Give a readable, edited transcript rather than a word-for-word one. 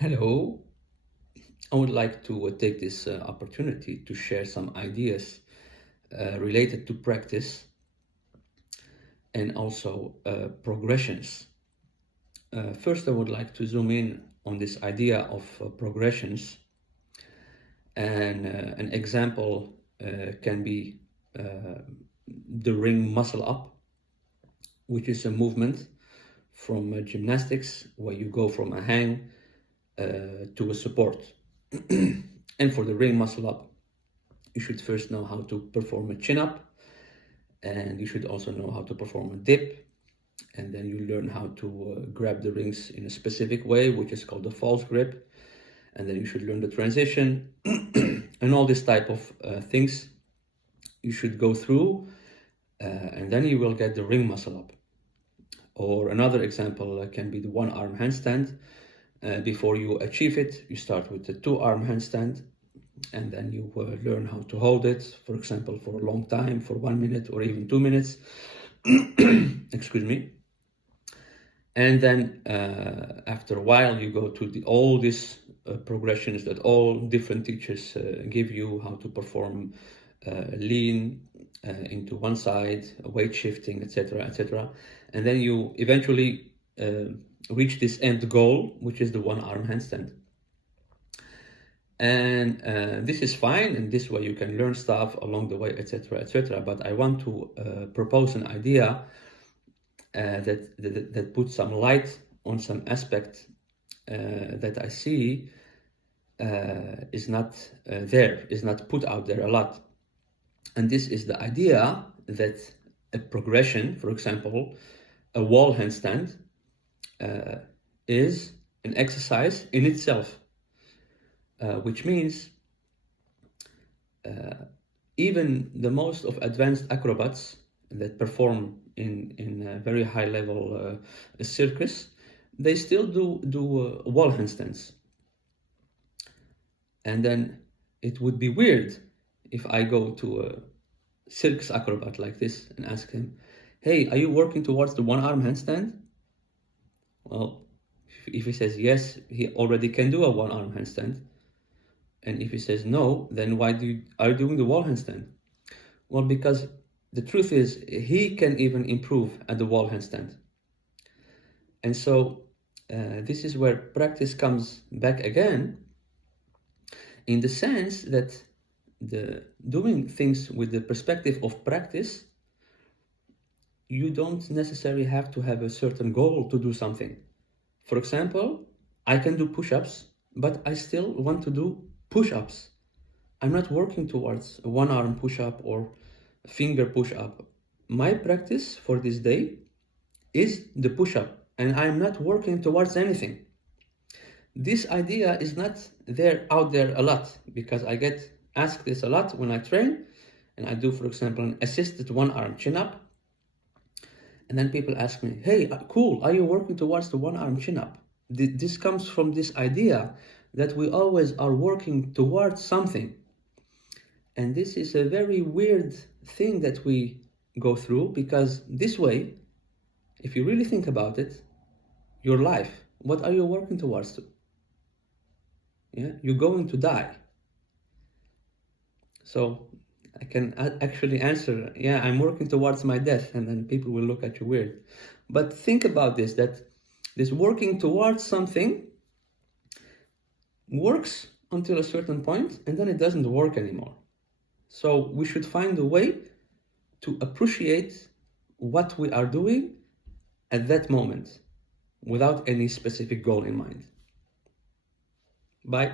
Hello. I would like to take this opportunity to share some ideas related to practice and also progressions. First, I would like to zoom in on this idea of progressions, and an example can be the ring muscle up, which is a movement from gymnastics where you go from a hang to a support. And for the ring muscle up, you should first know how to perform a chin up, and you should also know how to perform a dip, and then you learn how to grab the rings in a specific way, which is called the false grip, and then you should learn the transition and all this type of things you should go through, and then you will get the ring muscle up. Or another example can be the one arm handstand. Before you achieve it, you start with the two arm handstand, and then you learn how to hold it, for example, for a long time, for 1 minute or even 2 minutes. Excuse me. And then after a while, you go to all these progressions that all different teachers give you, how to perform lean into one side, weight shifting, etc., etc. And then you eventually reach this end goal, which is the one arm handstand. And this is fine, and this way you can learn stuff along the way, etc., etc. But I want to propose an idea that puts some light on some aspect that I see is not put out there a lot. And this is the idea that a progression, for example, a wall handstand, is an exercise in itself. Which means even the most of advanced acrobats that perform in a very high level circus, they still do wall handstands. And then it would be weird if I go to a circus acrobat like this and ask him, "Hey, are you working towards the one arm handstand?" Well, if he says yes, he already can do a one arm handstand. And if he says no, then why are you doing the wall handstand? Well, because the truth is he can even improve at the wall handstand. And so this is where practice comes back again, in the sense that the doing things with the perspective of practice, you don't necessarily have to have a certain goal to do something. For example, I can do push-ups, but I still want to do push-ups. I'm not working towards a one-arm push-up or finger push-up. My practice for this day is the push-up, and I'm not working towards anything. This idea is not out there a lot, because I get asked this a lot when I train, and I do, for example, an assisted one-arm chin-up. And then people ask me, "Hey, cool, are you working towards the one-arm chin-up?" This comes from this idea that we always are working towards something. And this is a very weird thing that we go through, because this way, if you really think about it, your life, what are you working towards to? Yeah, you're going to die. So I can actually answer, yeah, I'm working towards my death, and then people will look at you weird. But think about this, that this working towards something works until a certain point, and then it doesn't work anymore. So we should find a way to appreciate what we are doing at that moment without any specific goal in mind. Bye.